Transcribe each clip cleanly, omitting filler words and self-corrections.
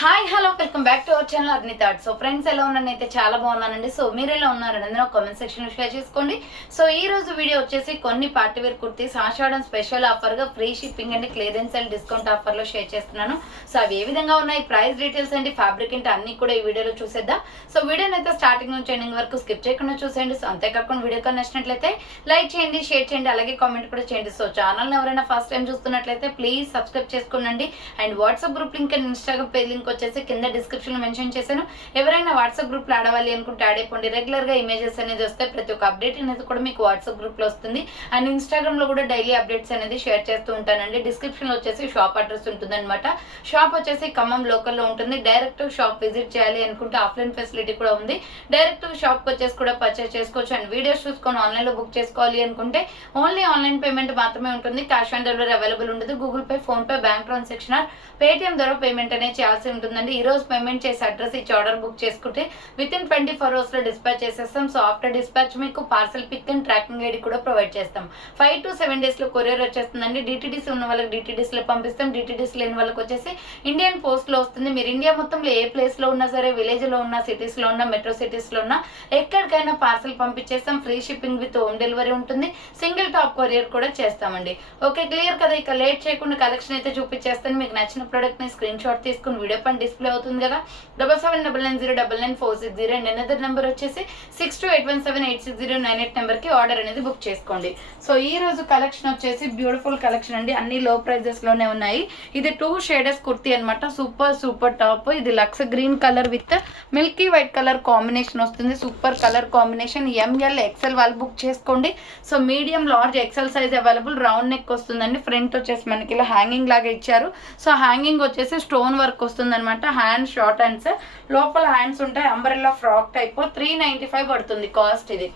Hi hello welcome back to our channel Arnitha art. So friends ఎలా ఉన్నానైతే చాలా బాగున్నానండి. సో మీరు ఎలా ఉన్నారనేది నాకు కామెంట్ సెక్షన్ లో షేర్ చేసుకోండి. సో ఈ రోజు వీడియో వచ్చేసి కొన్ని party wear kurtis Ashadham special offer గా free shipping and clearance and discount offer లో షేర్ చేస్తున్నాను. సో అవి ఏ విధంగా ఉన్నాయి, ప్రైస్ డీటెయిల్స్ అండి, ఫ్యాబ్రిక్ ఏంటి అన్ని కూడా ఈ వీడియోలో చూసేద్దాం. సో వీడియోని అయితే స్టార్టింగ్ నుంచి ఎండింగ్ వరకు స్కిప్ చేయకుండా చూసేయండి. సో అంతేకాకుండా వీడియో కానీ నచ్చినట్లయితే లైక్ చేయండి, షేర్ చేయండి, అలాగే కామెంట్ కూడా చేయండి. సో ఛానల్ ఎవరైనా ఫస్ట్ టైం చూస్తున్నట్లయితే ప్లీజ్ సబ్స్క్రైబ్ చేసుకోండి. And WhatsApp group link and Instagram page link వచ్చేసి కింద డిస్క్రిప్షన్ లో మెన్షన్ చేశాను. ఎవరైనా వాట్సాప్ గ్రూప్ లో ఆడవాలి అనుకుంటే యాడ్ అయిపోండి. రెగ్యులర్ గా ఇమేజెస్ అనేది వస్తే ప్రతి ఒక్క అప్డేట్ అనేది కూడా మీకు వాట్సాప్ గ్రూప్ లో వస్తుంది. అండ్ ఇన్స్టాగ్రామ్ లో కూడా డైలీ అప్డేట్స్ అనేది షేర్ చేస్తూ ఉంటానండి. డిస్క్రిప్షన్ లో వచ్చేసి షాప్ అడ్రస్ ఉంటుంది అనమాట. షాప్ వచ్చేసి ఖమ్మం లోకల్ లో ఉంటుంది. డైరెక్ట్ షాప్ విజిట్ చేయాలి అనుకుంటే ఆఫ్లైన్ ఫెసిలిటీ కూడా ఉంది. డైరెక్ట్ షాప్ వచ్చేసి కూడా పర్చేస్ చేసుకోవచ్చు. అండ్ వీడియోస్ చూసుకొని ఆన్లైన్ లో బుక్ చేసుకోవాలి అనుకుంటే ఓన్లీ ఆన్లైన్ పేమెంట్ మాత్రమే ఉంటుంది. క్యాష్ ఆన్ డెలివరీ అవైలబుల్ ఉండదు. Google Pay, PhonePe, bank transaction Paytm ద్వారా పేమెంట్ అనేది చేయాల్సి ఉంటుందండి. ఈ రోజు పేమెంట్ చేసి అడ్రస్ ఇచ్చి ఆర్డర్ బుక్ చేసుకుంటే విత్ ఇన్ 24 hours లో డిస్పాచ్ చేసేస్తాం. సో ఆఫ్టర్ డిస్పాచ్ మీకు parcel pick and tracking ID కూడా ప్రొవైడ్ చేస్తాం. 5 to 7 days లో కొరియర్ వచ్చేస్తుందండి. డిటిడిసి ఉన్న వాళ్ళకి డిటిడిసి లో పంపిస్తాం. డిటిడిసి లేని వాళ్ళకి వచ్చేసి ఇండియన్ పోస్ట్ లో వస్తుంది. మీరు ఇండియా మొత్తంలో ఏ ప్లేస్ లో ఉన్నా సరే, విలేజ్ లో ఉన్నా, సిటీస్ లో ఉన్నా, మెట్రో సిటీస్ లో ఉన్నా ఎక్కడికైనా పార్సల్ పంపించేస్తాం. Free shipping with home delivery ఉంటుంది. సింగిల్ టాప్ కొరియర్ కూడా చేస్తామండి. ఓకే, క్లియర్ కదా. ఇక లేట్ చేయకుండా కలెక్షన్ అయితే చూపించేస్తాను. మీకు నచ్చిన ప్రోడక్ట్ ని స్క్రీన్ షాట్ తీసుకుని వీడియో పైన డిస్ప్లే అవుతుంది కదా. 7799099460 అండ్ అనదర్ నెంబర్ వచ్చేసి 6281786098 నెంబర్ కి ఆర్డర్ అనేది బుక్ చేసుకోండి. సో ఈ రోజు కలెక్షన్ వచ్చేసి బ్యూటిఫుల్ కలెక్షన్ అండి. అన్ని లో ప్రైజెస్ లోనే ఉన్నాయి. ఇది 2 షేడెస్ కుర్తీ అనమాట. Super top. ఇది lux green colour with milky white colour combination వస్తుంది. Super colour combination. ML XL వాళ్ళు బుక్ చేసుకోండి. So medium large XL size available. Round neck వస్తుందండి. ఫ్రంట్ వచ్చేసి మనకి ఇలా హ్యాంగింగ్ లాగా ఇచ్చారు. సో హ్యాంగింగ్ వచ్చేసి స్టోన్ వర్క్ వస్తుంది అనమాట. హ్యాండ్ షార్ట్ హ్యాండ్స్, లోపల హ్యాండ్స్ ఉంటాయి. Umbrella frock type. 395 పడుతుంది కాస్ట్ ఇది.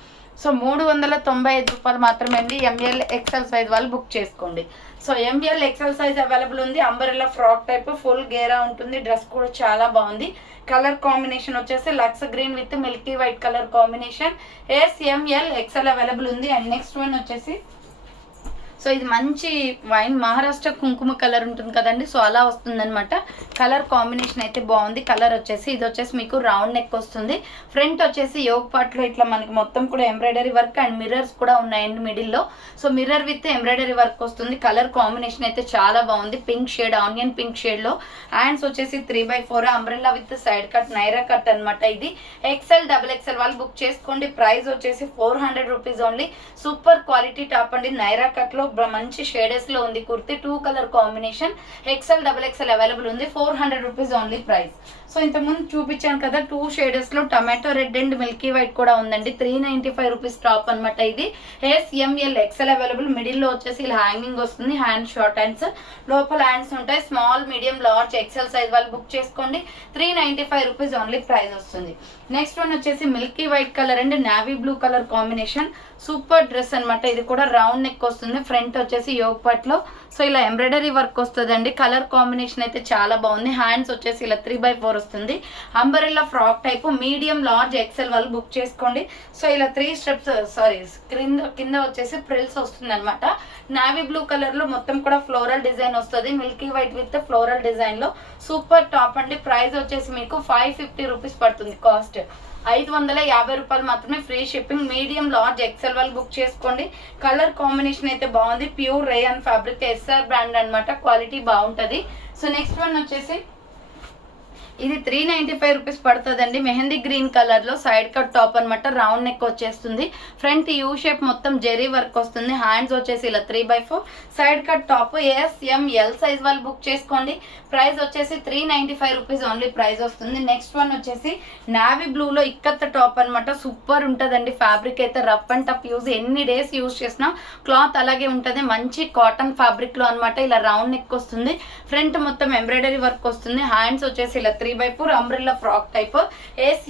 సో 395 రూపాయలు మాత్రమే అండి. ఎంఎల్ ఎక్సెల్ సైజ్ వాళ్ళు బుక్ చేసుకోండి. So M L XL size available ఉంది. అంబ్రెల్లా ఫ్రాక్ టైప్, ఫుల్ గేరా ఉంటుంది. డ్రెస్ కూడా చాలా బాగుంది. కలర్ కాంబినేషన్ వచ్చేసి లక్స్ green with milky white colour combination. ML XL available ఉంది. అండ్ నెక్స్ట్ వన్ వచ్చేసి సో ఇది మంచి వైన్ మహారాష్ట్ర కుంకుమ కలర్ ఉంటుంది కదండి. సో అలా వస్తుంది అనమాట. కలర్ కాంబినేషన్ అయితే బాగుంది. కలర్ వచ్చేసి ఇది వచ్చేసి మీకు రౌండ్ నెక్ వస్తుంది. ఫ్రంట్ వచ్చేసి యోగ్ పార్ట్ లో ఇట్లా మనకి మొత్తం కూడా ఎంబ్రాయిడరీ వర్క్ అండ్ మిర్రర్స్ కూడా ఉన్నాయండి మిడిల్ లో. So mirror with embroidery work వస్తుంది. కలర్ కాంబినేషన్ అయితే చాలా బాగుంది. Pink shade, onion pink shade లో. హ్యాండ్స్ వచ్చేసి 3/4 umbrella with side cut, Naira cut అనమాట. ఇది ఎక్సెల్ డబుల్ ఎక్సెల్ వాళ్ళు బుక్ చేసుకోండి. ప్రైస్ వచ్చేసి 400 rupees only. Super quality top అండి. నైరా కట్ లో మంచి షేడెస్ లో ఉంది kurti. 2 colour combination. XL double XL available ఉంది. 400 రూపీస్ ఓన్లీ ప్రైస్. సో ఇంతకుముందు చూపించాను కదా 2 షేడెస్ లో tomato red and Milky white కూడా ఉందండి. 395 రూపీస్ టాప్ అనమాట. ఇది ఎంఎల్ ఎక్సెల్ అవైలబుల్. మిడిల్ లో వచ్చేసి ఇలా హ్యాంగింగ్ వస్తుంది. హ్యాండ్ షార్ట్ హ్యాండ్స్, లోపల హ్యాండ్స్ ఉంటాయి. Small, medium, large XL size వాళ్ళు బుక్ చేసుకోండి. 395 రూపీస్ ఓన్లీ ప్రైస్ వస్తుంది. నెక్స్ట్ వన్ వచ్చేసి milky white colour and navy blue colour combination. Super dress అనమాట. ఇది కూడా రౌండ్ నెక్ వస్తుంది. ఫ్రంట్ వచ్చేసి యోగ్ పార్ట్ లో సో ఇలా ఎంబ్రాయిడరీ వర్క్ వస్తుందండి. కలర్ కాంబినేషన్ అయితే చాలా బాగుంది. హ్యాండ్స్ వచ్చేసి ఇలా 3/4 వస్తుంది. Umbrella frock type, medium, large XL వాళ్ళు బుక్ చేసుకోండి. సో ఇలా 3 స్టెప్స్ కింద వచ్చేసి ప్రిల్స్ వస్తుంది అనమాట. నావీ బ్లూ కలర్ లో మొత్తం కూడా ఫ్లోరల్ డిజైన్ వస్తుంది. Milky white with floral design లో సూపర్ టాప్ అండి. ప్రైస్ వచ్చేసి మీకు 550 రూపీస్ పడుతుంది కాస్ట్. 550 రూపాయలు మాత్రమే. Free shipping. Medium, large XL వాళ్ళు బుక్ చేసుకోండి. కలర్ కాంబినేషన్ అయితే బాగుంది. Pure rayon fabric, SR brand అనమాట. క్వాలిటీ బాగుంటది. సో నెక్స్ట్ వన్ వచ్చేసి ఇది 395 రూపీస్ పడుతుందండి. మెహందీ గ్రీన్ కలర్ లో సైడ్ కట్ టాప్ అనమాట. రౌండ్ నెక్ వచ్చేస్తుంది. ఫ్రంట్ యూ షేప్ మొత్తం జెరీ వర్క్ వస్తుంది. హ్యాండ్స్ వచ్చేసి ఇలా 3/4 side cut top. M L size వాళ్ళు బుక్ చేసుకోండి. ప్రైస్ వచ్చేసి 395 రూపీస్ ఓన్లీ ప్రైస్ వస్తుంది. నెక్స్ట్ వన్ వచ్చేసి నావీ బ్లూ లో ఇక్కత్త టాప్ అనమాట. సూపర్ ఉంటదండి. ఫ్యాబ్రిక్ అయితే రఫ్ అండ్ టఫ్ యూజ్, ఎన్ని డేస్ యూజ్ చేసినా క్లాత్ అలాగే ఉంటది. మంచి కాటన్ ఫ్యాబ్రిక్ లో అనమాట. ఇలా రౌండ్ నెక్ వస్తుంది. ఫ్రంట్ మొత్తం ఎంబ్రాయిడరీ వర్క్ వస్తుంది. హ్యాండ్స్ వచ్చేసి ఇలా 3/4 umbrella frock type.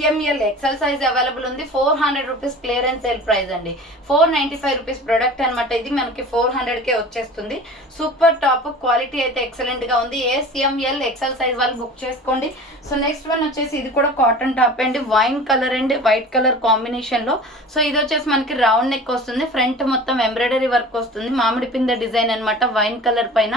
M L XL size available ఉంది. 400 రూపీస్ క్లియరెన్స్ సేల్ ప్రైస్ అండి. 495 రూపీస్ ప్రొడక్ట్ అనమాట. ఇది మనకి 400 కే వచ్చేస్తుంది. Super top. క్వాలిటీ అయితే ఎక్సలెంట్ గా ఉంది. ఎంఎల్ ఎక్సెల్ సైజ్ వాళ్ళు బుక్ చేసుకోండి. సో నెక్స్ట్ వన్ వచ్చేసి ఇది కూడా కాటన్ టాప్ అండి. Wine colour and white colour combination లో. సో ఇది వచ్చేసి మనకి రౌండ్ నెక్ వస్తుంది. ఫ్రంట్ మొత్తం ఎంబ్రాయిడరీ వర్క్ వస్తుంది. మామిడి పింద డిజైన్ అనమాట వైన్ కలర్ పైన.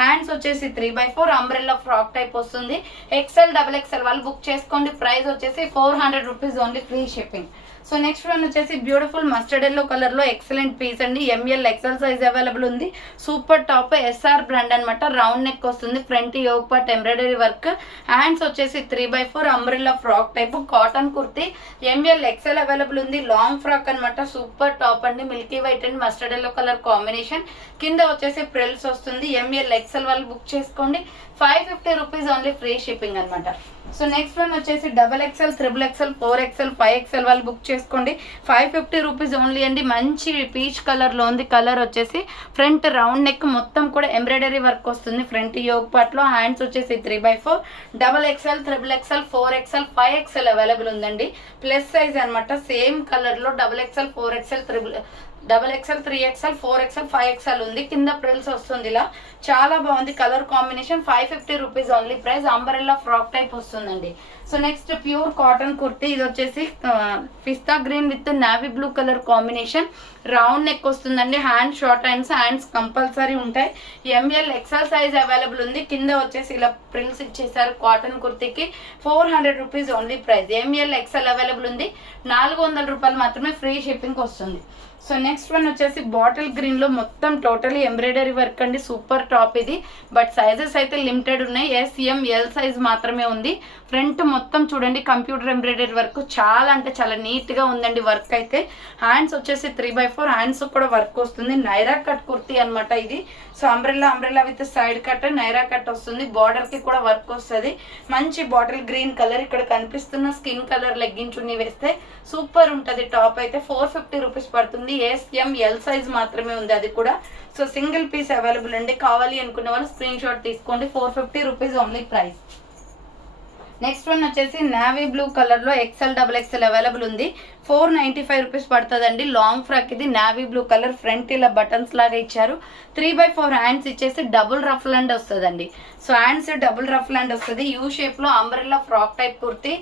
హ్యాండ్స్ వచ్చేసి 3/4 అంబ్రెల్లా ఫ్రాక్ టైప్ వస్తుంది. ఎక్సెల్ XXL వాళ్ళు బుక్ చేసుకోండి. ప్రైస్ వచ్చేసి 400 rupees only, free shipping. So next one వచ్చేసి బ్యూటిఫుల్ మస్టర్డ్ ఎల్లో కలర్లో ఎక్సలెంట్ పీస్ అండి. ML XL సైజ్ అవైలబుల్ ఉంది. సూపర్ టాప్ SR బ్రాండ్ అనమాట. రౌండ్ నెక్ వస్తుంది, front yoke part embroidery work, hands వచ్చేసి 3x4 umbrella frock type cotton kurti. ML XL available ఉంది. Long frock అనమాట. Super top అండి, Milky white and mustard yellow colour combination. కింద వచ్చేసి ప్రిల్స్ వస్తుంది. ML XL వాళ్ళు బుక్ చేసుకోండి. 550 రూపీస్ ఓన్లీ, ఫ్రీ షిప్పింగ్ అనమాట. సో నెక్స్ట్ వన్ వచ్చేసి XXL, XXL, 4XL, 5XL వాళ్ళు బుక్ చేసుకోండి. 550 రూపీస్ ఓన్లీ అండి. మంచి పీచ్ కలర్లో ఉంది. కలర్ వచ్చేసి ఫ్రంట్ రౌండ్ నెక్ మొత్తం కూడా ఎంబ్రాయిడరీ వర్క్ వస్తుంది. ఫ్రంట్ యోగ్ పార్ట్లో హ్యాండ్స్ వచ్చేసి 3x4, XXL, XXL, 4XL, 5XL available ఉందండి. ప్లస్ సైజ్ అనమాట. సేమ్ కలర్లో XXL, 4XL, XXL, 3XL, 4XL, 5XL ఉంది. కింద ప్రిల్స్ వస్తుంది. ఇలా చాలా బాగుంది colour combination. 550 rupees only price. Umbrella frock type వస్తుందండి. So next pure cotton kurti. ఇది వచ్చేసి pista green with navy blue colour combination. Round neck వస్తుందండి. హ్యాండ్ షార్ట్ హ్యాండ్స్ కంపల్సరీ ఉంటాయి. ML XL సైజ్ అవైలబుల్ ఉంది. కింద వచ్చేసి ఇలా ప్రిల్స్ ఇచ్చేసారు. కాటన్ కుర్తీకి 400 rupees only price. ML XL available ఉంది. 400 రూపాయలు మాత్రమే, ఫ్రీ షిప్పింగ్ వస్తుంది. సో నెక్స్ట్ వన్ వచ్చేసి బాటిల్ గ్రీన్లో మొత్తం టోటలీ ఎంబ్రాయిడరీ వర్క్ అండి. సూపర్ టాప్ ఇది. బట్ సైజెస్ అయితే లిమిటెడ్ ఉన్నాయి. SML సైజ్ మాత్రమే ఉంది. ఫ్రంట్ మొత్తం చూడండి కంప్యూటర్ ఎంబ్రాయిడరీ వర్క్. చాలా అంటే చాలా నీట్గా ఉందండి వర్క్ అయితే. హ్యాండ్స్ వచ్చేసి 3x4 హ్యాండ్స్ కూడా వర్క్ వస్తుంది. నైరా కట్ కుర్తీ అనమాట ఇది. So umbrella with side cut Naira cut వస్తుంది. బార్డర్కి కూడా వర్క్ వస్తుంది. మంచి బాటిల్ గ్రీన్ కలర్. ఇక్కడ కనిపిస్తున్న స్కిన్ కలర్ లెగ్గిన్ చున్నీ వేస్తే సూపర్ ఉంటుంది. టాప్ అయితే 450 రూపీస్ పడుతుంది. SML సైజ్ మాత్రమే ఉంది అది కూడా. సో సింగిల్ పీస్ అవైలబుల్ అండి. కావాలి అనుకున్న వాళ్ళు స్క్రీన్ షాట్ తీసుకోండి. 450 rupees only price. Next one వచ్చేసి నావీ బ్లూ కలర్లో XL, XXL అవైలబుల్ ఉంది. 495 రూపీస్ పడుతుందండి. లాంగ్ ఫ్రాక్ ఇది. Navy blue colour. ఫ్రంట్ ఇలా బటన్స్ లాగా ఇచ్చారు. 3x4 హ్యాండ్స్ ఇచ్చేసి డబుల్ రఫ్ ల్యాండ్ వస్తుందండి. So hands double rough land వస్తుంది. యూ షేప్లో umbrella frock type kurti.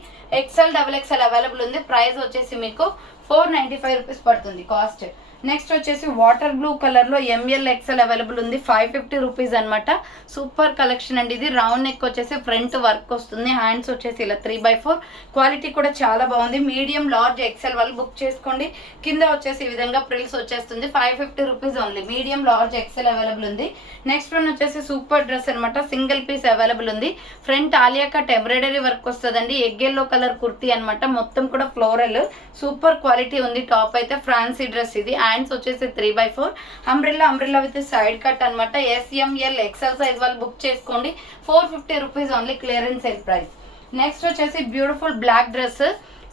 XL, XXL available ఉంది. ప్రైస్ వచ్చేసి మీకు 495 రూపీస్ పడుతుంది కాస్ట్. నెక్స్ట్ వచ్చేసి వాటర్ బ్లూ కలర్లో ML XL అవైలబుల్ ఉంది. 550 రూపీస్ అనమాట. సూపర్ కలెక్షన్ అండి ఇది. రౌండ్ నెక్ వచ్చేసి ఫ్రంట్ వర్క్ వస్తుంది. హ్యాండ్స్ వచ్చేసి ఇలా 3x4. క్వాలిటీ కూడా చాలా బాగుంది. మీడియం, లార్జ్, XL వాళ్ళు బుక్ చేసుకోండి. కింద వచ్చేసి ఈ విధంగా ప్రిల్స్ వచ్చేస్తుంది. 550 rupees only. Medium, large, XL available ఉంది. నెక్స్ట్ వన్ వచ్చేసి సూపర్ డ్రెస్ అనమాట. సింగిల్ పీస్ అవైలబుల్ ఉంది. Front Alia cut embroidery work వస్తుందండి. ఎగ్ ఎల్లో కలర్ కుర్తీ అనమాట. మొత్తం కూడా ఫ్లోరల్. సూపర్ క్వాలిటీ ఉంది. టాప్ అయితే ఫ్యాన్సీ డ్రెస్ ఇది. హ్యాండ్స్ వచ్చేసి 3x4 umbrella with side cut అనమాట. SML XL సైజ్ వాళ్ళు బుక్ చేసుకోండి. 450 rupees only, clearance sale price. Next వచ్చేసి బ్యూటిఫుల్ బ్లాక్ డ్రెస్.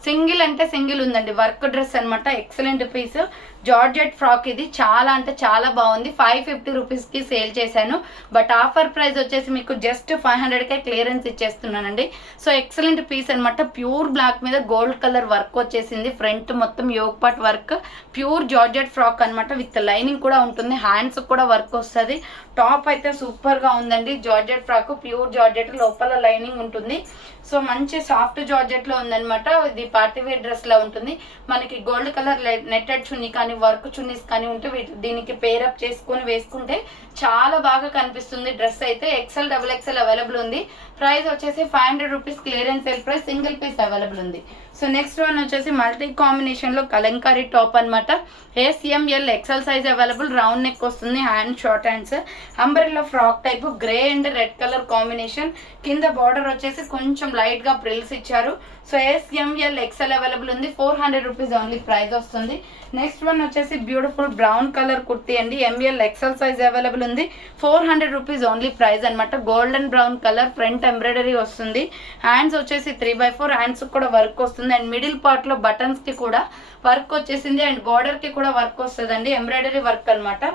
సింగిల్ అంటే సింగిల్ ఉందండి. వర్క్ డ్రెస్ అనమాట. Excellent piece. జార్జెట్ ఫ్రాక్ ఇది. చాలా అంటే చాలా బాగుంది. 550 రూపీస్కి సేల్ చేశాను. బట్ ఆఫర్ ప్రైస్ వచ్చేసి మీకు జస్ట్ 500కే క్లియరెన్స్ ఇచ్చేస్తున్నానండి. సో ఎక్సలెంట్ పీస్ అనమాట. ప్యూర్ బ్లాక్ మీద గోల్డ్ కలర్ వర్క్ వచ్చేసింది. ఫ్రంట్ మొత్తం yoke part work. Pure georgette frock అనమాట. విత్ లైనింగ్ కూడా ఉంటుంది. హ్యాండ్స్ కూడా వర్క్ వస్తుంది. టాప్ అయితే సూపర్గా ఉందండి. జార్జెట్ ఫ్రాక్, ప్యూర్ జార్జెట్, లోపల లైనింగ్ ఉంటుంది. సో మంచి సాఫ్ట్ జార్జెట్లో ఉందనమాట. ఇది పార్టీవేర్ డ్రెస్లా ఉంటుంది. మనకి గోల్డ్ కలర్ నెట్టెడ్ చున్నీ కానీ వర్క్ చున్నీస్ కానీ ఉంటే దీనికి పేరప్ చేసుకొని వేసుకుంటే చాలా బాగా కనిపిస్తుంది డ్రెస్ అయితే. XL, XXL అవైలబుల్ ఉంది. ప్రైస్ వచ్చేసి 500 rupees, clearance sale price. Single piece available ఉంది. సో నెక్స్ట్ వన్ వచ్చేసి మల్టీ కాంబినేషన్లో కలంకారీ టాప్ అనమాట. SML XL size available. Round neck వస్తుంది. Hand short hands. Umbrella frock type. Grey and red colour combination. కింద border వచ్చేసి కొంచెం లైట్గా ప్రిల్స్ ఇచ్చారు. సో SML XL అవైలబుల్ ఉంది. 400 రూపీస్ ఓన్లీ ప్రైస్ వస్తుంది. నెక్స్ట్ వన్ వచ్చేసి బ్యూటిఫుల్ బ్రౌన్ కలర్ కుర్తీ అండి. ML XL సైజ్ అవైలబుల్ ఉంది. 400 రూపీస్ ఓన్లీ ప్రైస్ అనమాట. Golden brown colour. Front embroidery వస్తుంది. హ్యాండ్స్ వచ్చేసి 3x4 హ్యాండ్స్ కూడా వర్క్ వస్తుంది. అండ్ మిడిల్ పార్ట్లో బటన్స్కి కూడా వర్క్ వచ్చేసింది. అండ్ బార్డర్కి కూడా వర్క్ వస్తుందండి. ఎంబ్రాయిడరీ వర్క్ అనమాట.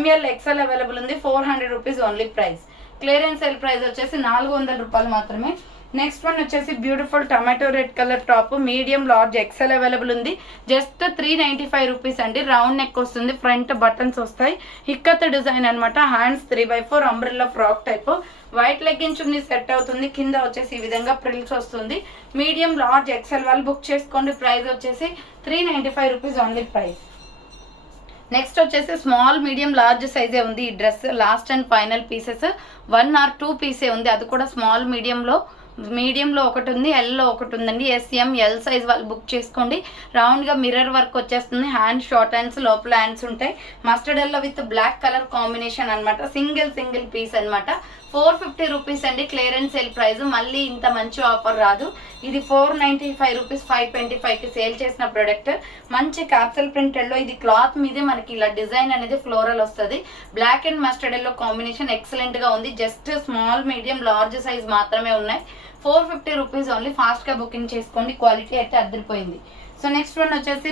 ML XL అవైలబుల్ ఉంది. 400 rupees only price. Clearance sale price వచ్చేసి 400 రూపాయలు మాత్రమే. నెక్స్ట్ వన్ వచ్చేసి beautiful tomato red colour top. Medium, large, XL available ఉంది. జస్ట్ 395 రూపీస్ అండి. రౌండ్ నెక్ వస్తుంది. ఫ్రంట్ బటన్స్ వస్తాయి. ఇక్కత్ డిజైన్ అనమాట. Hands 3x4 umbrella frock type. White legging chunni set అవుతుంది. కింద వచ్చేసి ఈ విధంగా ప్రిల్స్ వస్తుంది. మీడియం, లార్జ్, XL వాళ్ళు బుక్ చేసుకోండి. ప్రైస్ వచ్చేసి 395 రూపీస్ ఓన్లీ ప్రైస్. నెక్స్ట్ వచ్చేసి స్మాల్, మీడియం, లార్జ్ సైజే ఉంది ఈ dress. Last and final pieces 1 or 2 పీసే ఉంది. అది కూడా స్మాల్ మీడియంలో మీడియంలో ఒకటి ఉంది, ఎల్లో ఒకటి ఉందండి. ఎస్ఎం ఎల్ సైజ్ వాళ్ళు బుక్ చేసుకోండి. రౌండ్గా మిర్రర్ వర్క్ వచ్చేస్తుంది. హ్యాండ్స్ షార్ట్ హ్యాండ్స్, లోపల హ్యాండ్స్ ఉంటాయి. Mustard yellow with black colour combination అనమాట. సింగిల్ పీస్ అనమాట. 450 రూపీస్ అండి క్లియరెన్స్ సేల్ ప్రైస్. మళ్ళీ ఇంత మంచి ఆఫర్ రాదు. ఇది 495 రూపీస్ 525కి సేల్ చేసిన ప్రోడక్ట్. మంచి క్యాప్సల్ ప్రింటెడ్లో ఇది క్లాత్ మీదే మనకి ఇలా డిజైన్ అనేది ఫ్లోరల్ వస్తుంది. Black and mustard yellow combination ఎక్సలెంట్గా ఉంది. Just small medium large size మాత్రమే ఉన్నాయి. 450 రూపీస్ ఓన్లీ. ఫాస్ట్గా బుకింగ్ చేసుకోండి. క్వాలిటీ అయితే అదిరిపోయింది. సో నెక్స్ట్ వన్ వచ్చేసి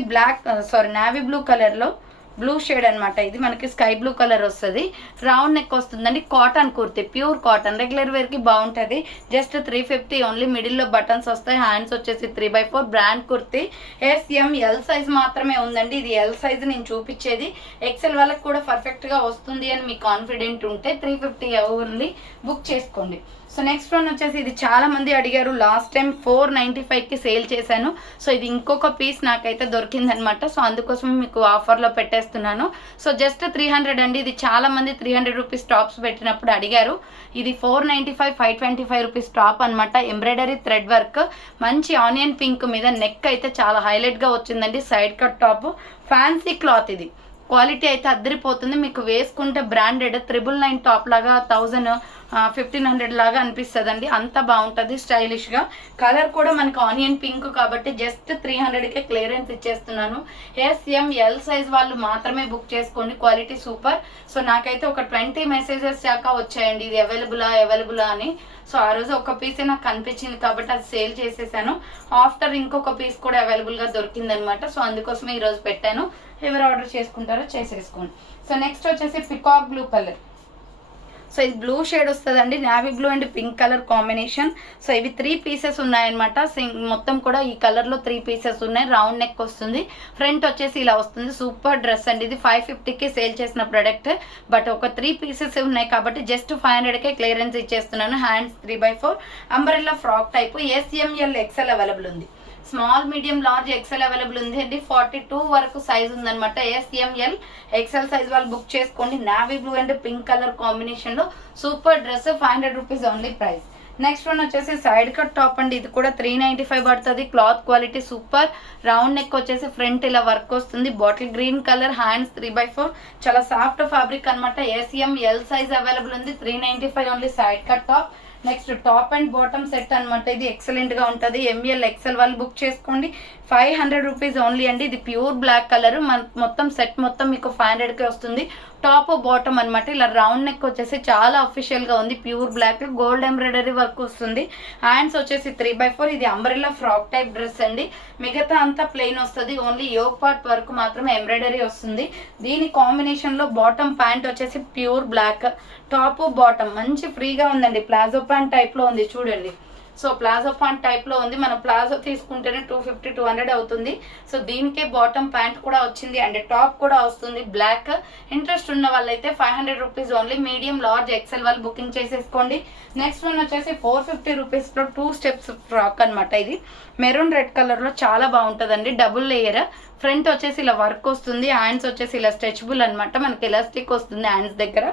నేవీ బ్లూ కలర్లో బ్లూ షేడ్ అనమాట. ఇది మనకి స్కై బ్లూ కలర్ వస్తుంది. రౌండ్ నెక్ వస్తుందండి. Cotton kurti, pure cotton, regular వేర్కి బాగుంటుంది. Just 350 only. మిడిల్లో బటన్స్ వస్తాయి. హ్యాండ్స్ వచ్చేసి 3/4 brand kurti. S M L size మాత్రమే ఉందండి. ఇది ఎల్ సైజ్ నేను చూపించేది. ఎక్సెల్ వాళ్ళకి కూడా పర్ఫెక్ట్గా వస్తుంది అని మీకు కాన్ఫిడెంట్ ఉంటే 350 ఓన్లీ బుక్ చేసుకోండి. సో నెక్స్ట్ వన్ వచ్చేసి ఇది చాలా మంది అడిగారు. లాస్ట్ టైం 495కి సేల్ చేశాను. సో ఇది ఇంకొక పీస్ నాకైతే దొరికిందనమాట. సో అందుకోసం మీకు ఆఫర్లో పెట్టేస్తున్నాను. సో జస్ట్ 300 అండి. ఇది చాలా మంది 300 రూపీస్ టాప్స్ పెట్టినప్పుడు అడిగారు. ఇది 495 525 రూపీస్ టాప్ అనమాట. ఎంబ్రాయిడరీ థ్రెడ్ వర్క్, మంచి ఆనియన్ పింక్ మీద నెక్ అయితే చాలా హైలైట్గా వచ్చిందండి. Side cut top, fancy cloth. ఇది క్వాలిటీ అయితే అద్దరిపోతుంది. మీకు వేసుకుంటే బ్రాండెడ్ 999 టాప్ లాగా 1500 లాగా అనిపిస్తుంది అండి. అంత బాగుంటుంది స్టైలిష్గా. కలర్ కూడా మనకి ఆనియన్ పింక్ కాబట్టి జస్ట్ 300కే క్లియరెన్స్ ఇచ్చేస్తున్నాను. ఎస్ఎం ఎల్ సైజ్ వాళ్ళు మాత్రమే బుక్ చేసుకోండి. Quality super. సో నాకైతే ఒక 20 మెసేజెస్ దాకా వచ్చాయండి ఇది అవైలబులా అని. సో ఆ రోజు ఒక పీసే నాకు కనిపించింది కాబట్టి అది సేల్ చేసేసాను. ఆఫ్టర్ ఇంకొక పీస్ కూడా అవైలబుల్గా దొరికిందనమాట. సో అందుకోసమే ఈరోజు పెట్టాను. ఎవరు ఆర్డర్ చేసుకుంటారో చేసేసుకోండి. సో నెక్స్ట్ వచ్చేసి పికాక్ బ్లూ కలర్. సో ఇది బ్లూ షేడ్ వస్తుందండి. Navy blue and pink colour combination. So ఇవి 3 పీసెస్ ఉన్నాయన్నమాట. మొత్తం కూడా ఈ కలర్లో 3 పీసెస్ ఉన్నాయి. రౌండ్ నెక్ వస్తుంది. ఫ్రంట్ వచ్చేసి ఇలా వస్తుంది. సూపర్ డ్రెస్ అండి. ఇది 550కి సేల్ చేసిన ప్రోడక్ట్. బట్ ఒక 3 పీసెస్ ఉన్నాయి కాబట్టి జస్ట్ 500కే క్లియరెన్స్ ఇచ్చేస్తున్నాను. Hands 3/4 umbrella frock type. S M L XL available ఉంది. Small medium large XL available ఉంది అండి. 42 వరకు సైజ్ ఉందనమాట. ఎస్ఎంఎల్ ఎక్సెల్ సైజ్ వాళ్ళు బుక్ చేసుకోండి. Navy blue and pink colour కాంబినేషన్లో super dress. 500 rupees only price. Next one వచ్చేసి సైడ్ కట్ టాప్ అండి. ఇది కూడా 395 పడుతుంది. Cloth quality super. Round neck వచ్చేసి ఫ్రంట్ ఇలా వర్క్ వస్తుంది. బాటిల్ గ్రీన్ కలర్, హ్యాండ్స్ 3/4 చాలా సాఫ్ట్ ఫ్యాబ్రిక్ అనమాట. ఎస్ఎంఎల్ సైజ్ అవైలబుల్ ఉంది. 395 only side cut top. Next top and bottom set అనమాట. ఇది ఎక్సలెంట్గా ఉంటుంది. ఎంఎల్ ఎక్సెల్ వాళ్ళు బుక్ చేసుకోండి. 500 రూపీస్ ఓన్లీ అండి. ఇది ప్యూర్ బ్లాక్ కలర్. మొత్తం సెట్ మొత్తం మీకు 500కే వస్తుంది. టాప్ బాటమ్ అనమాట. ఇలా రౌండ్ నెక్ వచ్చేసి చాలా అఫీషియల్గా ఉంది. Pure black, gold embroidery work వస్తుంది. హ్యాండ్స్ వచ్చేసి 3/4. ఇది అంబ్రెల్లా ఫ్రాక్ టైప్ డ్రెస్ అండి. మిగతా అంతా ప్లెయిన్ వస్తుంది. ఓన్లీ యోగ్ పార్ట్ వర్క్ మాత్రమే ఎంబ్రాయిడరీ వస్తుంది. దీని కాంబినేషన్లో బాటమ్ ప్యాంట్ వచ్చేసి ప్యూర్ బ్లాక్, టాప్ బాటమ్ మంచి ఫ్రీగా ఉందండి. ప్లాజో ప్యాంట్ టైప్లో ఉంది చూడండి. సో ప్లాజో ప్యాంట్ టైప్లో ఉంది. మనం ప్లాజో తీసుకుంటేనే 250-200 అవుతుంది. సో దీనికే బాటమ్ ప్యాంట్ కూడా వచ్చింది అండ్ టాప్ కూడా వస్తుంది బ్లాక్. ఇంట్రెస్ట్ ఉన్న వాళ్ళైతే 500 rupees only. Medium large XL వాళ్ళు బుకింగ్ చేసేసుకోండి. నెక్స్ట్ వన్ వచ్చేసి 450 రూపీస్లో 2 స్టెప్స్ ఫ్రాక్ అనమాట. ఇది మెరూన్ రెడ్ కలర్లో చాలా బాగుంటుందండి. Double layer. ఫ్రంట్ వచ్చేసి ఇలా వర్క్ వస్తుంది. హ్యాండ్స్ వచ్చేసి ఇలా స్ట్రెచబుల్ అనమాట. మనకి ఎలాస్టిక్ వస్తుంది హ్యాండ్స్ దగ్గర.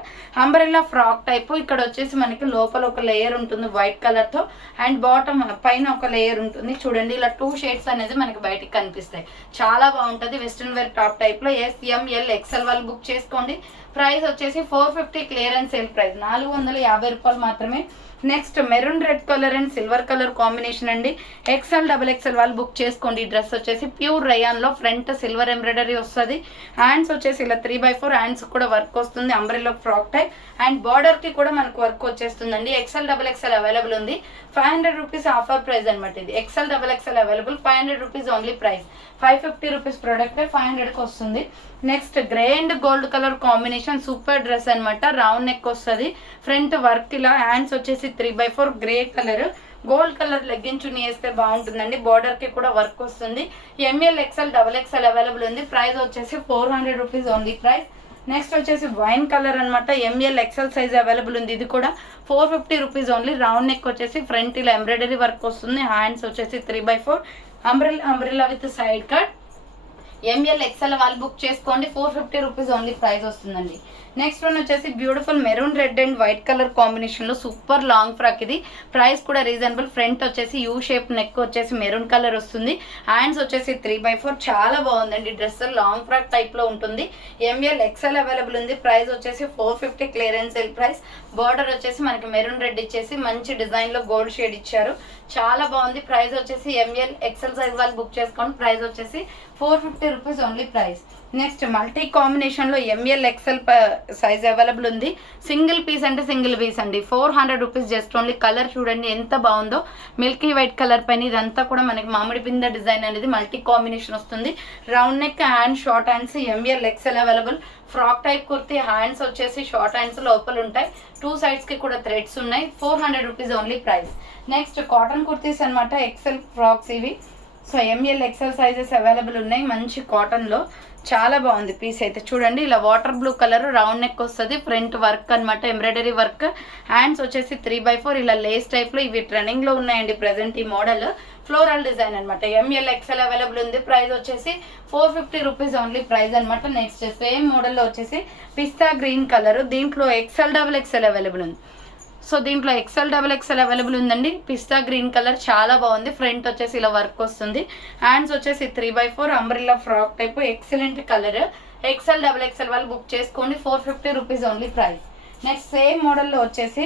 Umbrella frock type. ఇక్కడ వచ్చేసి మనకి లోపల ఒక లేయర్ ఉంటుంది వైట్ కలర్తో అండ్ బాటమ్ పైన ఒక లేయర్ ఉంటుంది. చూడండి ఇలా 2 షేడ్స్ అనేది మనకి బయటికి కనిపిస్తాయి. చాలా బాగుంటుంది. వెస్ట్రన్ వేర్ టాప్ టైప్లో. ఎస్ఎంఎల్ ఎక్సెల్ వాళ్ళు బుక్ చేసుకోండి. ప్రైస్ వచ్చేసి 450 క్లియరెన్స్ సేల్ ప్రైస్. 450 రూపాయలు మాత్రమే. Next maroon red colour and silver colour combination అండి. ఎక్సెల్ XXL వాళ్ళు బుక్ చేసుకోండి. ఈ డ్రెస్ వచ్చేసి ప్యూర్ రయాన్లో ఫ్రంట్ సిల్వర్ ఎంబ్రాయిడరీ వస్తుంది. హ్యాండ్స్ వచ్చేసి ఇలా 3/4 హ్యాండ్స్ కూడా వర్క్ వస్తుంది. అంబ్రెల్లా ఫ్రాక్ టైప్ అండ్ బార్డర్కి కూడా మనకు వర్క్ వచ్చేస్తుందండి. ఎక్సెల్ XXL అవైలబుల్ ఉంది. 500 రూపీస్ ఆఫర్ ప్రైస్ అనమాట. ఇది XL XXL available. 500 rupees only price. 550 rupees product 500కి వస్తుంది. Next grey and gold colour combination super dress అనమాట. రౌండ్ నెక్ వస్తుంది. ఫ్రంట్ వర్క్ ఇలా. హ్యాండ్స్ వచ్చేసి 3/4 grey colour. Gold colour legging chunni వేస్తే బాగుంటుందండి. బార్డర్కి కూడా వర్క్ వస్తుంది. ఎంఎల్ XXL అవైలబుల్ ఉంది. ప్రైస్ వచ్చేసి 400 రూపీస్ ఓన్లీ ప్రైస్. నెక్స్ట్ వచ్చేసి వైన్ కలర్ అనమాట. ఎంఎల్ XL సైజ్ అవైలబుల్ ఉంది. ఇది కూడా 450 రూపీస్ ఓన్లీ. రౌండ్ నెక్ వచ్చేసి ఫ్రంట్ ఇలా ఎంబ్రాయిడరీ వర్క్ వస్తుంది. హ్యాండ్స్ వచ్చేసి 3/4 umbrella with side cut. ML XL వాళ్ళు బుక్ చేసుకోండి. 450 రూపీస్ ఓన్లీ ప్రైస్ వస్తుందండి. నెక్స్ట్ వన్ వచ్చేసి beautiful maroon red and white colour కాంబినేషన్లో సూపర్ లాంగ్ ఫ్రాక్. ఇది ప్రైస్ కూడా రీజనబుల్. ఫ్రంట్ వచ్చేసి యూ షేప్, నెక్ వచ్చేసి మెరూన్ కలర్ వస్తుంది. హ్యాండ్స్ వచ్చేసి 3/4. చాలా బాగుందండి డ్రెస్. లాంగ్ ఫ్రాక్ టైప్లో ఉంటుంది. ఎంఎల్ ఎక్స్ఎల్ అవైలబుల్ ఉంది. ప్రైస్ వచ్చేసి 450 క్లియరెన్స్ సేల్ ప్రైస్. బార్డర్ వచ్చేసి మనకి మెరూన్ రెడ్ ఇచ్చేసి మంచి డిజైన్లో గోల్డ్ షేడ్ ఇచ్చారు. చాలా బాగుంది. ప్రైస్ వచ్చేసి ఎంఎల్ ఎక్స్ఎల్ సైజ్ వాళ్ళు బుక్ చేసుకోండి. ప్రైస్ వచ్చేసి 450 rupees only price. Next multi కాంబినేషన్లో ఎంఎల్ ఎక్స్ఎల్ సైజ్ అవైలబుల్ ఉంది. సింగిల్ పీస్ అంటే సింగిల్ పీస్ అండి. 400 రూపీస్ జస్ట్ ఓన్లీ. కలర్ చూడండి ఎంత బాగుందో, మిల్కీ వైట్ కలర్ పైన ఇదంతా కూడా మనకి మామిడి పింద డిజైన్ అనేది మల్టీ కాంబినేషన్ వస్తుంది. Round neck, hand, short hands M L XL available. Frock type kurti. Hands వచ్చేసి షార్ట్ హ్యాండ్స్ లోపల ఉంటాయి. 2 sides కి కూడా థ్రెడ్స్ ఉన్నాయి. 400 rupees only price. Next cotton kurtis అనమాట. ఎక్సెల్ ఫ్రాక్స్ ఇవి. So M L XL sizes available ఉన్నాయి. మంచి కాటన్లో చాలా బాగుంది పీస్ అయితే. చూడండి ఇలా water blue colour, round neck వస్తుంది. ఫ్రంట్ వర్క్ అనమాట, ఎంబ్రాయిడరీ వర్క్. హ్యాండ్స్ వచ్చేసి 3/4 ఇలా లేస్ టైప్లో. ఇవి ట్రెండింగ్లో ఉన్నాయండి ప్రజెంట్ ఈ మోడల్. ఫ్లోరల్ డిజైన్ అనమాట. ఎంఎల్ ఎక్స్ఎల్ అవైలబుల్ ఉంది. ప్రైస్ వచ్చేసి 450 రూపీస్ ఓన్లీ ప్రైస్ అనమాట. నెక్స్ట్ సేమ్ మోడల్లో వచ్చేసి పిస్తా గ్రీన్ కలర్. దీంట్లో ఎక్స్ఎల్ డబుల్ ఎక్స్ఎల్ అవైలబుల్ ఉంది. సో దీంట్లో ఎక్స్ఎల్ డబుల్ ఎక్స్ఎల్ అవైలబుల్ ఉందండి. పిస్తా గ్రీన్ కలర్ చాలా బాగుంది. ఫ్రంట్ వచ్చేసి ఇలా వర్క్ వస్తుంది. హ్యాండ్స్ వచ్చేసి 3/4 umbrella frock type. Excellent colour. XL double XL వాళ్ళు బుక్ చేసుకోండి. 450 rupees only price. Next same మోడల్లో వచ్చేసి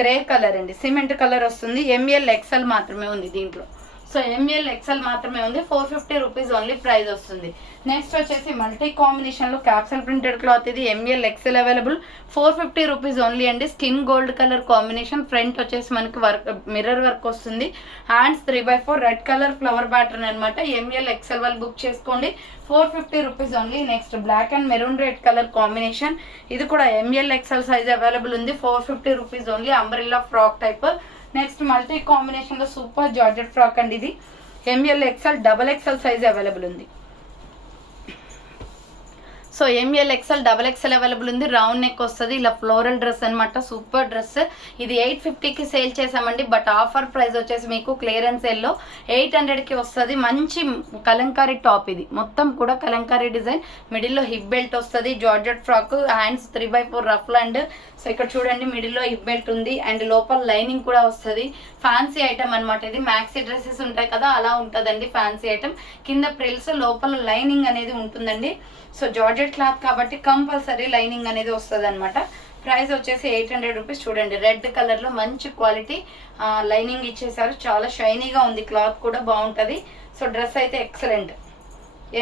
గ్రే కలర్ అండి. సిమెంట్ కలర్ వస్తుంది. ఎంఎల్ ఎక్స్ఎల్ మాత్రమే ఉంది దీంట్లో. సో ఎంఎల్ ఎక్స్ఎల్ మాత్రమే ఉంది. 450 రూపీస్ ఓన్లీ ప్రైస్ వస్తుంది. నెక్స్ట్ వచ్చేసి మల్టీ కాంబినేషన్లో క్యాప్సల్ ప్రింటెడ్ క్లాత్. ఇది ML XL available. 450 rupees only అండి. Skin gold colour combination. Front వచ్చేసి మనకి వర్క్, మిర్రర్ వర్క్ వస్తుంది. Hands 3/4 red colour flower pattern అనమాట. ఎంఎల్ ఎక్స్ఎల్ వాళ్ళు బుక్ చేసుకోండి. 450 rupees only. Next black and maroon red colour combination. ఇది కూడా ఎంఎల్ ఎక్స్ఎల్ సైజ్ అవైలబుల్ ఉంది. 450 rupees only. Umbrella frock type. Next multi కాంబినేషన్లో super georgette frock అండి. ఇది ML XL double XL size available ఉంది. So ML XL double XL available ఉంది. Round neck వస్తుంది. ఇలా ఫ్లోరల్ డ్రెస్ అనమాట. Super dress. ఇది 850కి సేల్ చేసామండి. బట్ ఆఫర్ ప్రైస్ వచ్చేసి మీకు క్లియరెన్స్ సేల్లో 800కి వస్తుంది. మంచి కలంకారీ టాప్. ఇది మొత్తం కూడా కలంకారీ డిజైన్. మిడిల్లో హిప్ బెల్ట్ వస్తుంది. Georgette frock. Hands 3/4 rough and. So ఇక్కడ చూడండి మిడిల్లో హిప్ బెల్ట్ ఉంది. అండ్ లోపల లైనింగ్ కూడా వస్తుంది. ఫ్యాన్సీ ఐటమ్ అనమాట. ఇది మ్యాక్సీ డ్రెస్సెస్ ఉంటాయి కదా, అలా ఉంటుందండి ఫ్యాన్సీ ఐటమ్. కింద ప్రిల్స్, లోపల లైనింగ్ అనేది ఉంటుందండి. సో జార్జెట్ క్లాత్ కాబట్టి కంపల్సరీ లైనింగ్ అనేది వస్తుంది అనమాట. ప్రైస్ వచ్చేసి 800 రూపీస్. చూడండి రెడ్ కలర్లో మంచి క్వాలిటీ లైనింగ్ ఇచ్చేసారు. చాలా షైనీగా ఉంది. క్లాత్ కూడా బాగుంటుంది. సో డ్రెస్ అయితే excellent.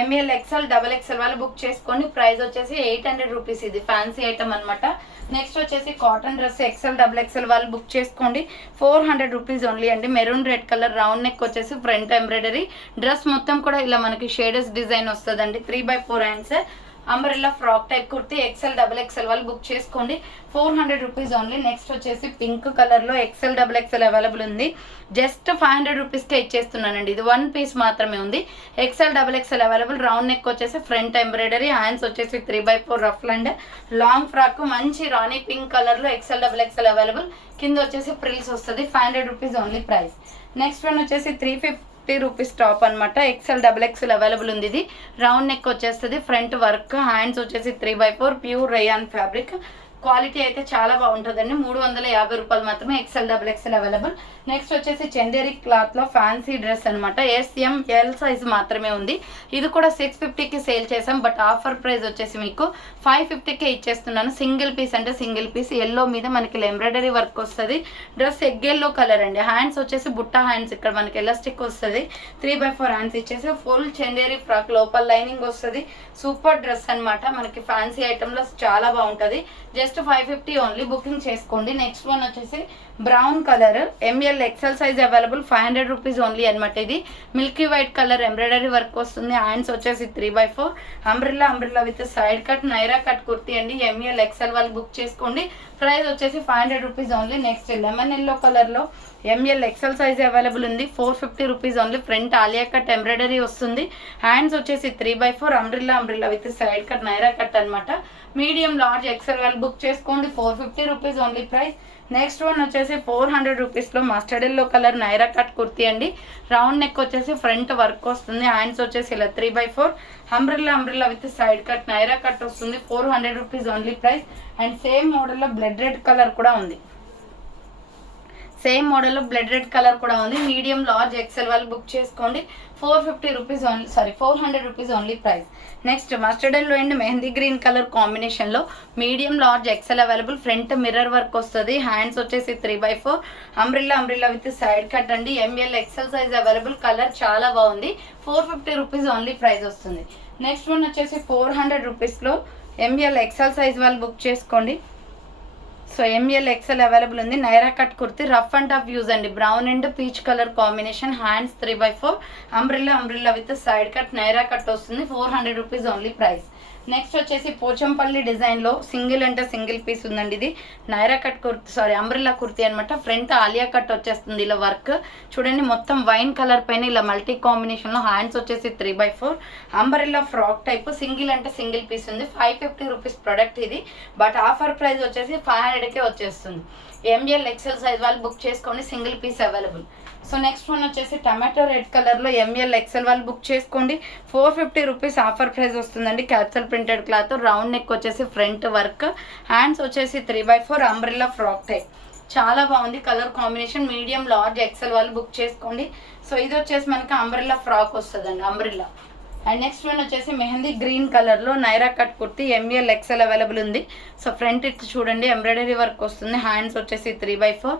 ML XL double XL వాళ్ళు బుక్ చేసుకోండి. ప్రైస్ వచ్చేసి 800 రూపీస్. ఇది ఫ్యాన్సీ ఐటమ్ అనమాట. నెక్స్ట్ వచ్చేసి cotton dress XL double XL వాళ్ళు బుక్ చేసుకోండి. 400 రూపీస్ ఓన్లీ అండి. Maroon red colour, round neck వచ్చేసి ఫ్రంట్ ఎంబ్రాయిడరీ. డ్రెస్ మొత్తం కూడా ఇలా మనకి షేడెస్ డిజైన్ వస్తుందండి. 3/4 hands. Umbrella frock type kurti. XL double XL వాళ్ళు బుక్ చేసుకోండి. 400 రూపీస్ ఓన్లీ. నెక్స్ట్ వచ్చేసి పింక్ కలర్లో ఎక్స్ఎల్ డబల్ ఎక్స్ఎల్ అవైలబుల్ ఉంది. జస్ట్ 500 రూపీస్కే ఇచ్చేస్తున్నానండి. ఇది 1 పీస్ మాత్రమే ఉంది. XL double XL available. Round neck వచ్చేసి ఫ్రంట్ ఎంబ్రాయిడరీ. హ్యాండ్స్ వచ్చేసి 3/4 రఫ్ అండ్ లాంగ్ ఫ్రాక్. మంచి రాణి పింక్ కలర్లో ఎక్స్ఎల్ డబల్ ఎక్స్ఎల్ అవైలబుల్. కింద వచ్చేసి ప్రిల్స్ వస్తుంది. 500 rupees only price. Next one వచ్చేసి 350 రూపీస్ టాప్ అనమాట. ఎక్స్ఎల్ డబల్ ఎక్స్ఎల్ అవైలబుల్ ఉంది. ఇది రౌండ్ నెక్ వచ్చేస్తుంది. Front work. హ్యాండ్స్ వచ్చేసి 3/4 ప్యూర్ రేయాన్ ఫ్యాబ్రిక్. క్వాలిటీ అయితే చాలా బాగుంటుందండి. 350 రూపాయలు మాత్రమే. XL double XL available. Next వచ్చేసి చందేరి క్లాత్లో ఫ్యాన్సీ డ్రెస్ అనమాట. SML సైజ్ మాత్రమే ఉంది. ఇది కూడా 650కి సేల్ చేసాం. బట్ ఆఫర్ ప్రైస్ వచ్చేసి మీకు 550కే ఇచ్చేస్తున్నాను. సింగిల్ పీస్ అంటే సింగిల్ పీస్. ఎల్లో మీద మనకి ఎంబ్రాయిడరీ వర్క్ వస్తుంది. డ్రెస్ ఎగ్ ఎల్లో కలర్ అండి. హ్యాండ్స్ వచ్చేసి బుట్టా హ్యాండ్స్. ఇక్కడ మనకి ఎలాస్టిక్ వస్తుంది. 3/4 హ్యాండ్స్ ఇచ్చేసి ఫుల్ చందేరి ఫ్రాక్. లోపల లైనింగ్ వస్తుంది. సూపర్ డ్రెస్ అనమాట. మనకి ఫ్యాన్సీ ఐటెంలో చాలా బాగుంటుంది. Just 550 only. బుకింగ్ చేసుకోండి. నెక్స్ట్ వన్ వచ్చేసి brown colour. ML XL size available. 500 rupees only అనమాట. ఇది Milky white colour embroidery work వస్తుంది. హ్యాండ్స్ వచ్చేసి 3/4 umbrella with side cut Naira cut kurti అండి. ఎంఎల్ ఎక్స్ఎల్ వాళ్ళు బుక్ చేసుకోండి. ప్రైస్ వచ్చేసి 500 rupees only. Next lemon yellow కలర్లో ఎంఎల్ ఎక్స్ఎల్ సైజ్ అవైలబుల్ ఉంది. 450 rupees only. Front Alia cut embroidery వస్తుంది. హ్యాండ్స్ వచ్చేసి 3/4 umbrella with side cut Naira cut అనమాట. మీడియం లార్జ్ ఎక్స్ఎల్ వాళ్ళు బుక్ చేసుకోండి. 450 rupees only price. Next one వచ్చేసి 400 రూపీస్లో mustard yellow colour Naira cut kurti అండి. రౌండ్ నెక్ వచ్చేసి ఫ్రంట్ వర్క్ వస్తుంది. హ్యాండ్స్ వచ్చేసి ఇలా 3/4 umbrella with side cut Naira cut వస్తుంది. 400 rupees only price. And same మోడల్లో బ్లడ్ రెడ్ కలర్ కూడా ఉంది. సేమ్ మోడల్లో బ్లడ్ రెడ్ కలర్ కూడా ఉంది. మీడియం లార్జ్ ఎక్సెల్ వాళ్ళు బుక్ చేసుకోండి. 450 rupees only 400 rupees only price. Next mustard yellow and mehendi green colour కాంబినేషన్లో medium large XL available. Front mirror work వస్తుంది. హ్యాండ్స్ వచ్చేసి 3/4 అంబ్రిల్లా విత్ సైడ్ కట్ అండి. ML XL size available. Colour చాలా బాగుంది. 450 rupees only price వస్తుంది. Next one వచ్చేసి 400 రూపీస్లో ML XL size వాళ్ళు బుక్ చేసుకోండి. సో ఎంఎల్ ఎక్సెల్ అవైలబుల్ ఉంది. Naira cut kurti rough and tough use అండి. Brown and peach colour combination. Hands 3/4 umbrella with side cut Naira cut వస్తుంది. 400 రూపీస్ ఓన్లీ ప్రైస్. నెక్స్ట్ వచ్చేసి పోచంపల్లి డిజైన్లో సింగిల్ అంటే సింగిల్ పీస్ ఉందండి. ఇది నైరా కట్ కుర్తి అంబ్రిల్లా కుర్తి అనమాట. ఫ్రంట్ ఆలియా కట్ వచ్చేస్తుంది. ఇలా వర్క్ చూడండి, మొత్తం వైన్ కలర్ పైన ఇలా మల్టీ కాంబినేషన్లో. హ్యాండ్స్ వచ్చేసి 3/4 అంబ్రిల్లా ఫ్రాక్ టైప్. సింగిల్ అంటే సింగిల్ పీస్ ఉంది. 550 రూపీస్ ప్రొడక్ట్ ఇది. బట్ ఆఫర్ ప్రైస్ వచ్చేసి 500కే వచ్చేస్తుంది. ఎంఎల్ ఎక్సెల్ సైజ్ వాళ్ళు బుక్ చేసుకోండి. Single piece available. So next one వచ్చేసి టమాటో రెడ్ కలర్లో ఎంఎల్ ఎక్సెల్ వాళ్ళు బుక్ చేసుకోండి. 450 రూపీస్ ఆఫర్ ప్రైస్ వస్తుందండి. Capsule printed cloth. Round neck వచ్చేసి ఫ్రంట్ వర్క్. హ్యాండ్స్ వచ్చేసి 3/4 అంబ్రిల్లా ఫ్రాక్ టైప్. చాలా బాగుంది colour combination. Medium large XL వాళ్ళు బుక్ చేసుకోండి. సో ఇది వచ్చేసి మనకి అంబ్రిల్లా ఫ్రాక్ వస్తుందండి. అంబ్రిల్లా. అండ్ నెక్స్ట్ వన్ వచ్చేసి మెహందీ గ్రీన్ కలర్లో Naira cut kurti M L XL available ఉంది. సో ఫ్రంట్ ఇట్ చూడండి, ఎంబ్రాయిడరీ వర్క్ వస్తుంది. హ్యాండ్స్ వచ్చేసి 3/4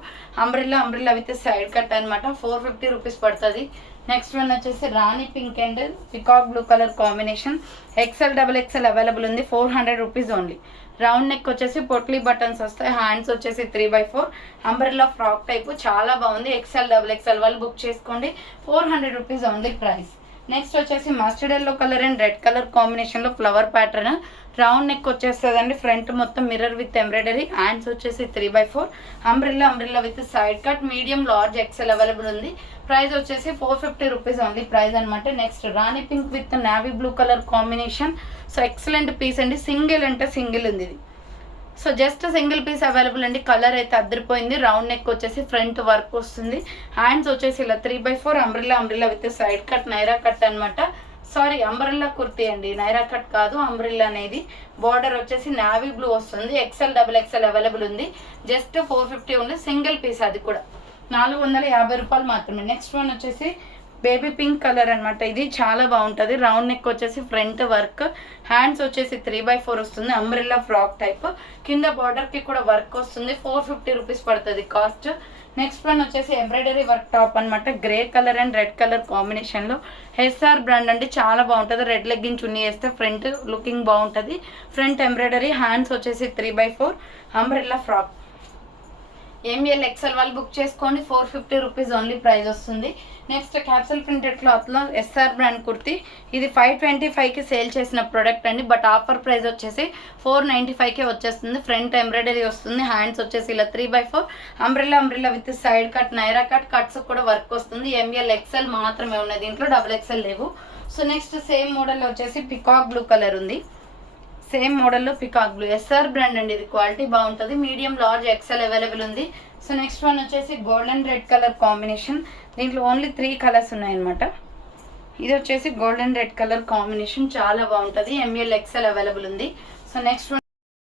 అంబ్రిల్లా విత్ సైడ్ కట్ అనమాట. 450 రూపీస్ పడుతుంది. నెక్స్ట్ వన్ వచ్చేసి rani pink and peacock blue colour combination. XL XXL available ఉంది. 400 రూపీస్ ఓన్లీ. రౌండ్ నెక్ వచ్చేసి పొట్లీ బటన్స్ వస్తాయి. హ్యాండ్స్ వచ్చేసి 3/4 అంబ్రిల్లా ఫ్రాక్ టైప్. చాలా బాగుంది. ఎక్సెల్ XXL వాళ్ళు బుక్ చేసుకోండి. 400 రూపీస్ ఓన్లీ ప్రైస్. నెక్స్ట్ వచ్చేసి mustard yellow colour and red colour కాంబినేషన్లో ఫ్లవర్ ప్యాటర్న్. రౌండ్ నెక్ వచ్చేస్తుందండి. ఫ్రంట్ మొత్తం మిర్రర్ విత్ ఎంబ్రాయిడరీ. హ్యాండ్స్ వచ్చేసి 3/4 umbrella with side cut. Medium large XL available ఉంది. ప్రైస్ వచ్చేసి 450 rupees only price అనమాట. Next rani pink with navy blue colour combination. So excellent piece అండి. Single అంటే single ఉంది ఇది. So just single piece available అండి. Colour అయితే అద్దరిపోయింది. రౌండ్ నెక్ వచ్చేసి ఫ్రంట్ వర్క్ వస్తుంది. హ్యాండ్స్ వచ్చేసి ఇలా 3/4 umbrella with side cut Naira cut అనమాట. సారీ, అంబ్రిల్లా కుర్తీ అండి, నైరా కట్ కాదు, అంబ్రిల్లా అనేది. బార్డర్ వచ్చేసి నావీ బ్లూ వస్తుంది. ఎక్సెల్ XXL అవైలబుల్ ఉంది. జస్ట్ 450 ఉంది. సింగిల్ పీస్, అది కూడా 450 రూపాయలు మాత్రమే. నెక్స్ట్ వన్ వచ్చేసి బేబీ పింక్ కలర్ అనమాట. ఇది చాలా బాగుంటుంది. రౌండ్ నెక్ వచ్చేసి ఫ్రంట్ వర్క్. హ్యాండ్స్ వచ్చేసి 3/4 వస్తుంది. Umbrella frock type. కింద బార్డర్కి కూడా వర్క్ వస్తుంది. 450 రూపీస్ పడుతుంది కాస్ట్. నెక్స్ట్ వన్ వచ్చేసి ఎంబ్రాయిడరీ వర్క్ టాప్ అనమాట. Grey colour and red colour కాంబినేషన్లో. ఎస్ఆర్ బ్రాండ్ అండి, చాలా బాగుంటుంది. రెడ్ లెగ్గిన్ చున్నీ వేస్తే ఫ్రంట్ లుకింగ్ బాగుంటుంది. Front embroidery. హ్యాండ్స్ వచ్చేసి 3/4 అంబ్రిల్లా ఫ్రాక్. ఎంఎల్ XXL వాళ్ళు బుక్ చేసుకోండి. 450 రూపీస్ ఓన్లీ ప్రైస్ వస్తుంది. నెక్స్ట్ క్యాప్సల్ ప్రింటెడ్ క్లాత్లో ఎస్ఆర్ బ్రాండ్ కుర్తి. ఇది 525కి సేల్ చేసిన ప్రోడక్ట్ అండి. బట్ ఆఫర్ ప్రైస్ వచ్చేసి 495కే వచ్చేస్తుంది. ఫ్రంట్ ఎంబ్రాయిడరీ వస్తుంది. హ్యాండ్స్ వచ్చేసి ఇలా 3/4 umbrella with side cut Naira cut. Cuts కూడా వర్క్ వస్తుంది. ఎంఎల్ XXL మాత్రమే ఉన్నాయి దీంట్లో, XXL లేవు. సో నెక్స్ట్ సేమ్ మోడల్ వచ్చేసి పికాక్ బ్లూ కలర్ ఉంది. సేమ్ మోడల్లో పికాక్ బ్లూ. ఎస్ఆర్ బ్రాండ్ అండి, ఇది క్వాలిటీ బాగుంటుంది. మీడియం లార్జ్ XXL అవైలబుల్ ఉంది. సో నెక్స్ట్ వన్ వచ్చేసి గోల్డెన్ రెడ్ కలర్ కాంబినేషన్. దీంట్లో ఓన్లీ 3 కలర్స్ ఉన్నాయన్నమాట. ఇది వచ్చేసి గోల్డెన్ రెడ్ కలర్ కాంబినేషన్. చాలా బాగుంటుంది. ఎంఎల్ XXL అవైలబుల్ ఉంది.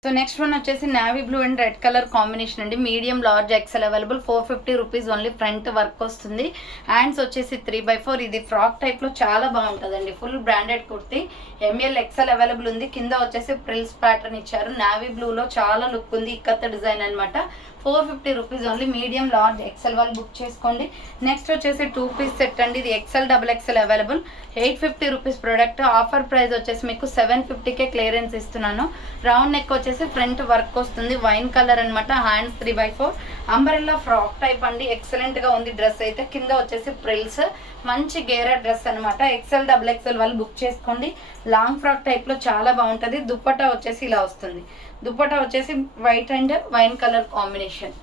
సో నెక్స్ట్ వన్ వచ్చేసి navy blue and red colour combination అండి. Medium large XXL available. 450 rupees only. Front work వస్తుంది. హ్యాండ్స్ వచ్చేసి 3/4. ఇది ఫ్రాక్ టైప్లో చాలా బాగుంటుందండి. Full branded kurti. ML XXL available ఉంది. కింద వచ్చేసి ప్రిల్స్ ప్యాటర్న్ ఇచ్చారు. నావీ బ్లూలో చాలా లుక్ ఉంది. ఇక్కత్త డిజైన్ అనమాట. 450 rupees only. Medium large XXL వాళ్ళు బుక్ చేసుకోండి. నెక్స్ట్ వచ్చేసి 2 పీస్ సెట్ అండి. ఇది XXL XXL available. 850 rupees product. Offer price వచ్చేసి మీకు 750కే క్లియరెన్స్ ఇస్తున్నాను. రౌండ్ నెక్ వచ్చేసి ఫ్రంట్ వర్క్ వస్తుంది. వైన్ కలర్ అనమాట. హ్యాండ్స్ 3/4 అంబ్రెల్లా ఫ్రాక్ టైప్ అండి. ఎక్సలెంట్గా ఉంది డ్రెస్ అయితే. కింద వచ్చేసి ప్రిల్స్. మంచి గేరా డ్రెస్ అనమాట. XXL XXL వాళ్ళు బుక్ చేసుకోండి. లాంగ్ ఫ్రాక్ టైప్లో చాలా బాగుంటుంది. దుప్పట్టా వచ్చేసి ఇలా వస్తుంది. దుప్పట్టా వచ్చేసి white and wine colour combination.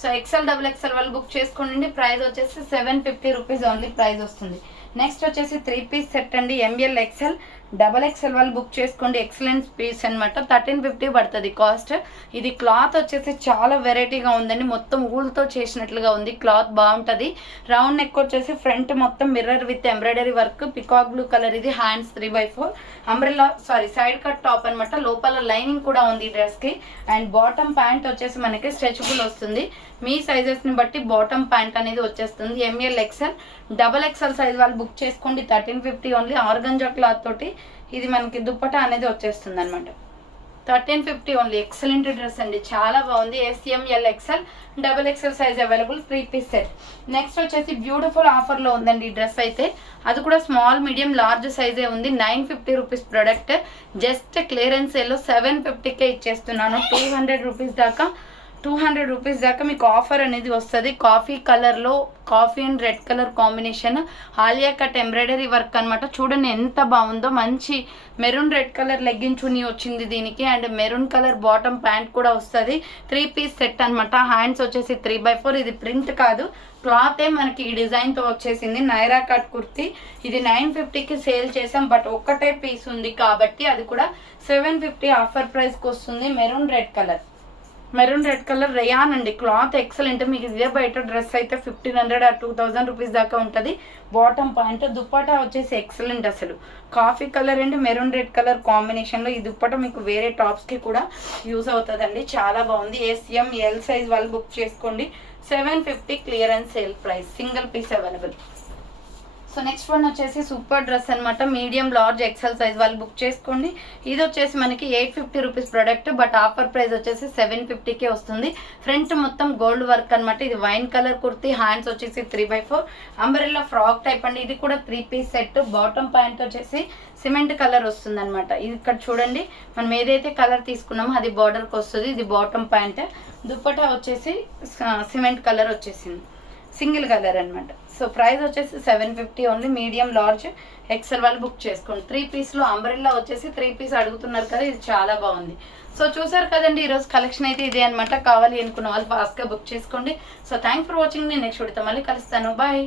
So XXL XXL వాళ్ళు బుక్ చేసుకోండి. ప్రైస్ వచ్చేసి 750 రూపీస్ ఓన్లీ ప్రైస్ వస్తుంది. నెక్స్ట్ వచ్చేసి 3 పీస్ సెట్ అండి. ఎంఎల్ XXL XXL వాళ్ళు బుక్ చేసుకోండి. ఎక్సలెంట్ పీస్ అనమాట. 1350 పడుతుంది కాస్ట్. ఇది క్లాత్ వచ్చేసి చాలా వెరైటీగా ఉందండి. మొత్తం ఊల్తో చేసినట్లుగా ఉంది. క్లాత్ బాగుంటుంది. రౌండ్ నెక్ వచ్చేసి ఫ్రంట్ మొత్తం mirror with embroidery work, peacock blue colour. ఇది hands 3/4 umbrella side cut top అనమాట. లోపల లైనింగ్ కూడా ఉంది డ్రెస్కి. అండ్ బాటమ్ ప్యాంట్ వచ్చేసి మనకి స్ట్రెచబుల్ వస్తుంది. మీ సైజెస్ని బట్టి బాటమ్ ప్యాంట్ అనేది వచ్చేస్తుంది. ML XL XXL సైజ్ వాళ్ళు బుక్ చేసుకోండి. 1350 ఓన్లీ. ఆర్గంజా క్లాత్ తోటి ఇది మనకి దుప్పటా అనేది వచ్చేస్తుంది అనమాట. 1350 ఓన్లీ. ఎక్సలెంట్ డ్రెస్ అండి, చాలా బాగుంది. SML XL XXL size available. 3 piece set. Next వచ్చేసి బ్యూటిఫుల్ ఆఫర్లో ఉందండి ఈ డ్రెస్ అయితే. అది కూడా స్మాల్ మీడియం లార్జ్ సైజే ఉంది. 950 రూపీస్ ప్రోడక్ట్. జస్ట్ క్లియరెన్స్ సేల్లో 750కే ఇచ్చేస్తున్నాను. 200 రూపీస్ దాకా మీకు ఆఫర్ అనేది వస్తుంది. కాఫీ కలర్లో, coffee and red colour combination, Alia cut embroidery work అనమాట. చూడండి ఎంత బాగుందో. మంచి మెరూన్ రెడ్ కలర్ లెగ్గిన్ చున్నీ వచ్చింది దీనికి. And maroon colour bottom pant కూడా వస్తుంది. 3 పీస్ సెట్ అనమాట. హ్యాండ్స్ వచ్చేసి 3/4. ఇది ప్రింట్ కాదు, క్లాతే మనకి ఈ డిజైన్తో వచ్చేసింది. నైరా కట్ కుర్తీ. ఇది 950కి సేల్ చేసాం, బట్ ఒక్కటే పీస్ ఉంది కాబట్టి అది కూడా 750 ఆఫర్ ప్రైస్కి వస్తుంది. మెరూన్ రెడ్ కలర్ రేయాన్ అండి. Cloth excellent. మీకు ఇదే బయట డ్రెస్ అయితే 1500 or 2000 రూపీస్ దాకా ఉంటుంది. Bottom point. దుప్పటా వచ్చేసి ఎక్సలెంట్ అసలు. Coffee colour and maroon red colour కాంబినేషన్లో ఈ దుప్పటా మీకు వేరే టాప్స్కి కూడా యూజ్ అవుతుందండి. చాలా బాగుంది. SML సైజ్ వాళ్ళు బుక్ చేసుకోండి. 750 clearance sale price. Single piece available. So next one వచ్చేసి సూపర్ డ్రెస్ అనమాట. మీడియం లార్జ్ XL సైజ్ వాళ్ళు బుక్ చేసుకోండి. ఇది వచ్చేసి మనకి 850 rupees product, but offer price వచ్చేసి 750కే వస్తుంది. ఫ్రంట్ మొత్తం గోల్డ్ వర్క్ అనమాట. ఇది వైన్ కలర్ కుర్తీ. హ్యాండ్స్ వచ్చేసి 3/4 అంబ్రెల్లా ఫ్రాక్ టైప్ అండి. ఇది కూడా 3 పీస్ సెట్. బాటమ్ ప్యాంట్ వచ్చేసి సిమెంట్ కలర్ వస్తుంది అనమాట. ఇది ఇక్కడ చూడండి, మనం ఏదైతే కలర్ తీసుకున్నామో అది బార్డర్కి వస్తుంది. ఇది బాటమ్ ప్యాంట్. దుప్పటా వచ్చేసి సిమెంట్ కలర్ వచ్చేసింది, సింగిల్ కలర్ అనమాట. సో ప్రైస్ వచ్చేసి 750 ఓన్లీ. మీడియం లార్జ్ XL వాళ్ళు బుక్ చేసుకోండి. 3 పీస్లో అంబ్రెల్లా వచ్చేసి 3 పీస్ అడుగుతున్నారు కదా, ఇది చాలా బాగుంది. సో చూసారు కదండి, ఈరోజు కలెక్షన్ అయితే ఇదే అనమాట. కావాలి అనుకున్న వాళ్ళు ఫాస్ట్గా బుక్ చేసుకోండి. So thanks for watching. నేను నెక్స్ట్ వీడియోతో మళ్ళీ కలుస్తాను. బాయ్.